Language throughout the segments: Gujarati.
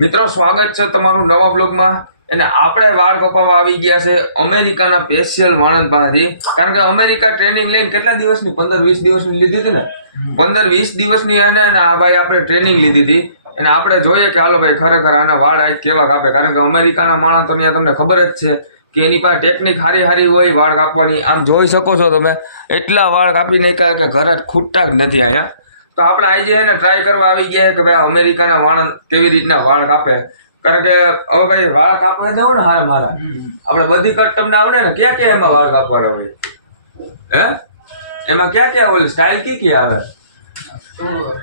મિત્રો, સ્વાગત છે તમારું નવા બ્લોગમાં અને આપણે વાળ કપાવવા આવી ગયા છે અમેરિકાના સ્પેશિયલ વાણંદ પાસેથી કારણ કે અમેરિકા ટ્રેનિંગ લઈને કેટલા દિવસની? પંદર વીસ દિવસની લીધી હતી ને? પંદર વીસ દિવસની અને આ ભાઈ આપણે ટ્રેનિંગ લીધી હતી. અને આપણે જોઈએ કે હાલો ભાઈ, ખરેખર આના વાળ આ કેવા કાપે? કારણ કે અમેરિકાના માણસ તો તમને ખબર જ છે કે એની પાસે ટેકનિક હારી હારી હોય વાળ કાપવાની. આમ જોઈ શકો છો તમે, એટલા વાળ કાપી નાખ્યા કે ઘરે ખૂટતા જ નથી અહીંયા. તો આપણે આજે એને ટ્રાય કરવા આવી ગયા કે ભાઈ અમેરિકાના વાળ કેવી રીતના વાળ કાપે? કારણ કે હવે ભાઈ વાળ કાપવા જવું ને હારા મારા. આપણે બધી કટ તમને આવડે ને ક્યાં ક્યાં એમાં વાળ કાપવાના હોય? હે? એમાં ક્યાં ક્યાં હોય સ્ટાઇલ કી કી આવે?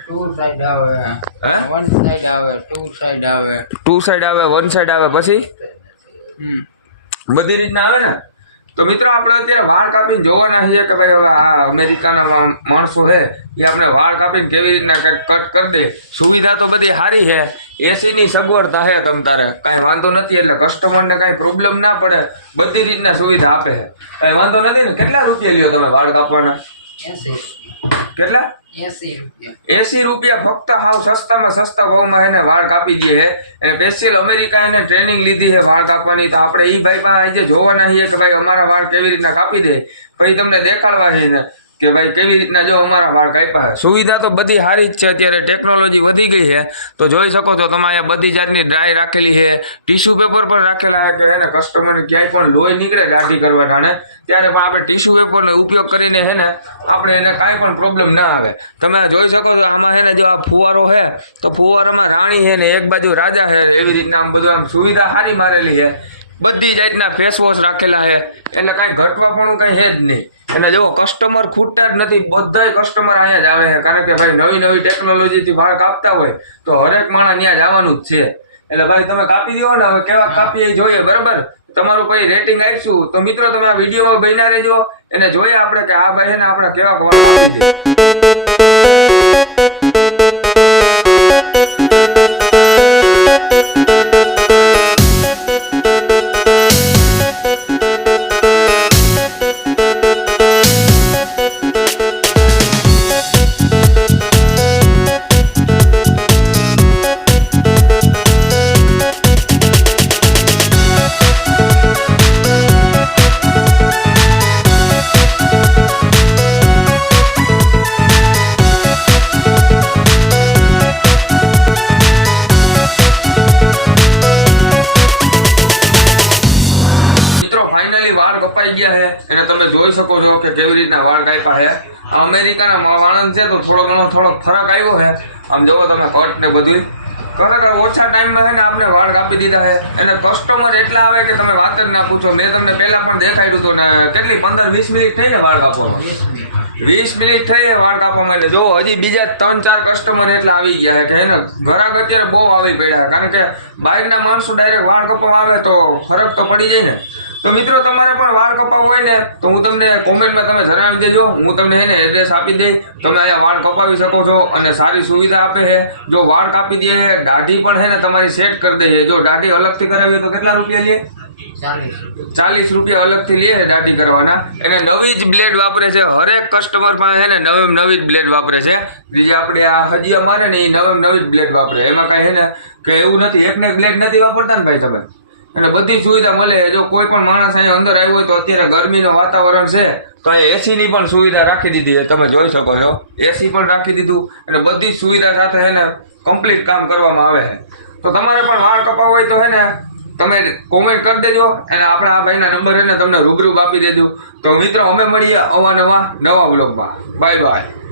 ટુ સાઈડ આવે. હે? વન સાઈડ આવે ટુ સાઈડ આવે. ટુ સાઈડ આવે વન સાઈડ આવે પછી. બધી રીતના આવે ને? તો મિત્રો આપણે અત્યારે વાળ કાપીને જોવાના છીએ કે ભાઈ હવે આ અમેરિકાના માણસો છે, એ આપણે વાળ કાપીને કેવી રીતના કંઈક કટ કરી દે. સુવિધા તો બધી સારી છે. એસી ની થાય તમ તારે. કાંઈ વાંધો નથી એટલે કસ્ટમરને કાંઈ પ્રોબ્લેમ ના પડે. બધી રીતના સુવિધા આપે છે. કાંઈ વાંધો નથી ને? કેટલા રૂપિયા લ્યો તમે વાળ કાપવાના? કેટલા? એસી રૂપિયા. ફક્ત હાવ સસ્તામાં સસ્તા ભાવમાં એને વાળ કાપી દે છે. અને સ્પેશિયલ અમેરિકા એને ટ્રેનિંગ લીધી છે વાળ કાપવાની. તો આપણે એ ભાઈ પાસે આજે જોવાના છીએ કે ભાઈ અમારા વાળ કેવી રીતના કાપી દે. પછી તમને દેખાડવા છે કે ભાઈ કેવી રીતના જો અમારા વાળ કાપ્યા સુવિધા તો બધી સારી જ છે, અત્યારે ટેકનોલોજી વધી ગઈ છે. તો જોઈ શકો છો, તમે અહીંયા બધી જાતની ડ્રાય રાખેલી છે. ટીશ્યુ પેપર પણ રાખેલા છે, કે એને કસ્ટમરને ક્યાંય પણ લોહી નીકળે દાઢી કરવા જાણે ત્યારે પણ આપણે ટીશ્યુ પેપરનો ઉપયોગ કરીને હે ને, આપણે એને કાંઈ પણ પ્રોબ્લેમ ના આવે. તમે જોઈ શકો છો, આમાં હે ને જો આ ફુવારો છે, તો ફુવારામાં રાણી છે ને એક બાજુ રાજા છે, એવી રીતના આમ બધું આમ સુવિધા સારી મારેલી છે. બધી જાતના ફેસવોશ રાખેલા છે. એને કાંઈ ઘટવા પણ કઈ છે જ નહીં. અને જો કસ્ટમર ખૂટતા જ નથી, બધાય કસ્ટમર અહીંયા જ આવે છે. કારણ કે ભાઈ નવી નવી ટેકનોલોજીથી વાળ કાપતા હોય તો હરેક માણસ ત્યાં જવાનું જ છે. એટલે ભાઈ તમે કાપી દો ને, હવે કેવા કાપી જોઈએ, બરાબર? તમારું પછી રેટિંગ આપીશું? તો મિત્રો, તમે આ વિડીયોમાં બન્યા રહેજો. એને જોઈએ આપણે કે આ ભાઈ ને આપણે કેવા શકો છો કે કેવી રીતના વાળ કાપ્યા છે. અમેરિકાના વાળંદ છે તો થોડો ઘણો થોડો ફરક આવ્યો છે. આમ જોવો તમે કટ ને બધું ખરેખર ઓછા ટાઈમમાં છે ને આપણે વાળ કાપી દીધા છે. અને કસ્ટમર એટલા આવે કે તમે વાત જ ના પૂછો. મેં તમને પહેલા પણ દેખાડ્યું હતું ને કેટલી? પંદર વીસ મિનિટ થઈ ને વાળ કાપવામાં. વીસ મિનિટ. થઈ વાળ કાપવામાં. એટલે જો હજી બીજા ત્રણ ચાર કસ્ટમર એટલા આવી ગયા કે એને ઘરાક અત્યારે બહુ આવી પડ્યા. કારણ કે બહારના માણસો ડાયરેક્ટ વાળ કાપવા આવે તો ફરક તો પડી જાય ને. તો મિત્રો તમારે પણ વાળ કપાવવું હોય ને તો હું તમને કોમેન્ટમાં તમે જણાવી દેજો. હું તમને એને એડ્રેસ આપી દઈ તમે અહીંયા વાળ કપાવી શકો છો અને સારી સુવિધા આપે છે. જો વાળ કાપી દે દાઢી પણ છે ને તમારી સેટ કરી દઈએ. જો દાઢી અલગથી કરાવી તો કેટલા રૂપિયા લે? ચાલીસ. રૂપિયા અલગથી લે દાઢી કરવાના. એને નવી જ બ્લેડ વાપરે છે. હરેક કસ્ટમર પાસે ને નવે નવી જ બ્લેડ વાપરે છે. બીજી આપણે આ હજીયા મારે ને એ નવે નવી જ બ્લેડ વાપરે. એમાં કાંઈ છે ને કે એવું નથી. એકને એક બ્લેડ નથી વાપરતા ને ભાઈ તમે? એટલે બધી સુવિધા મળે. જો કોઈ પણ માણસ અહીંયા અંદર આવ્યો હોય તો અત્યારે ગરમીનું વાતાવરણ છે, તો અહીંયા એસીની પણ સુવિધા રાખી દીધી છે. તમે જોઈ શકો છો. એસી પણ રાખી દીધું. અને બધી સુવિધા સાથે હે ને કમ્પ્લીટ કામ કરવામાં આવે તો તમારે પણ વાળ કપાવ હોય તો છે ને, તમે કોમેન્ટ કરી દેજો અને આપણે આ ભાઈના નંબર એને તમને રૂબરૂ આપી દેજો. તો મિત્રો, અમે મળીએ અવાનવા નવા બ્લોગમાં બાય બાય